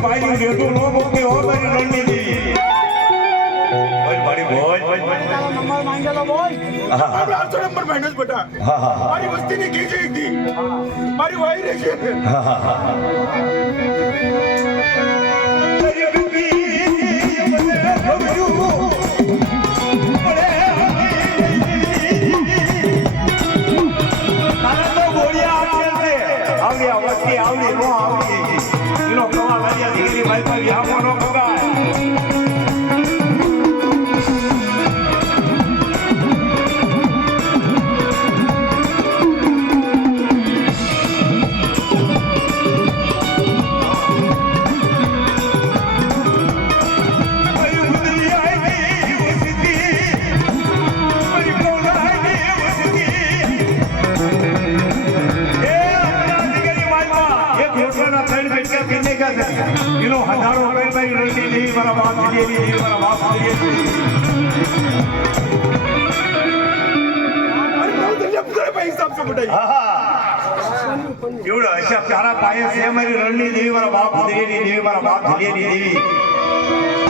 પાયું રેતું નો મૂકે હો મારી રણનીતિ બોલ મારી બોલ નંબર માંગેલો બોલ. આપણે આઠસો નંબર માઇનસ બટા. હા હા હા. મારી વસ્તીની ગીજ એક દી. મારી વાઈ રહે છે i want to go back. દેવી બાપ દીદી દેવી મારા બાપ દીદી અરે તારું ધંધા પૂરા પૈસા હિસાબ છે બટા એવડો હશે તારા પાયે છે મારી રણની દેવી મારા બાપ દીદી દેવી મારા બાપ દીદી દેવી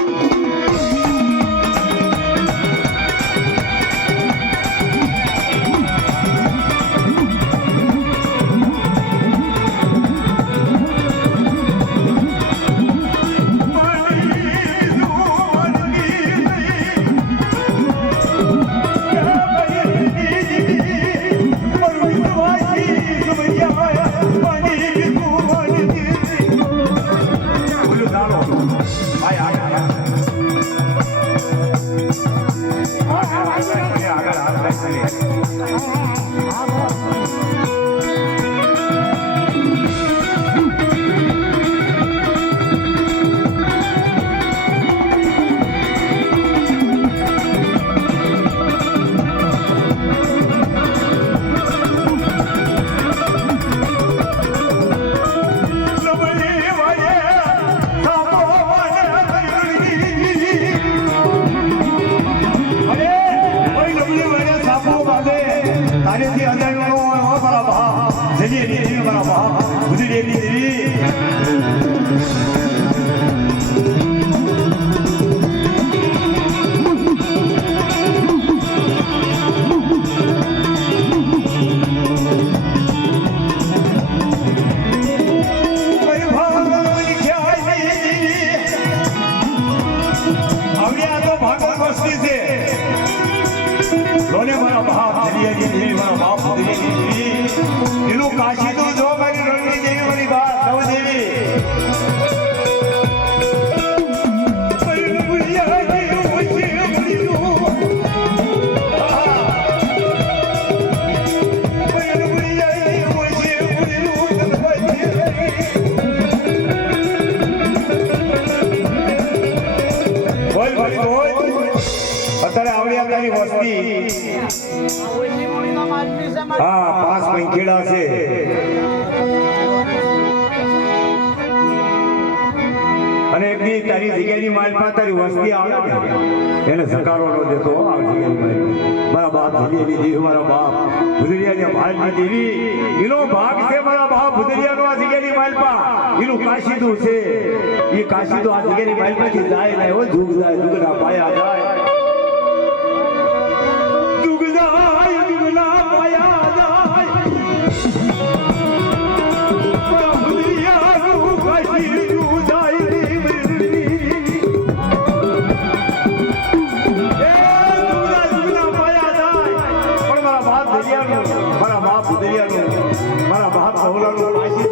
નો હોય હો મારા તો ભાગવત વસ્તી છે. લોને મારા બાપ દરિયાની દેવી મારા બાપ દરિયાની દેવી હા, પાંચ પંખેડા છે. અને એક તારી જગ્યાની માલપા તારી વસ્તી આવે ને, એને સકારો ન દેતો. મારા બાપ ભુદેલી દેવી મારા બાપ. ભુદેલિયાની માલની દેવી. એનો ભાગ છે મારા બાપ ભુદેલિયાનો આ જગ્યાની માલપા એનું કાશીદું છે. એ કાશીદું આ જગ્યાની માલપાથી જાય ને, હો, જુગ જાય, જુગના પાયા જાય. સુધરિયાનું મારા મહાન સહોલાનું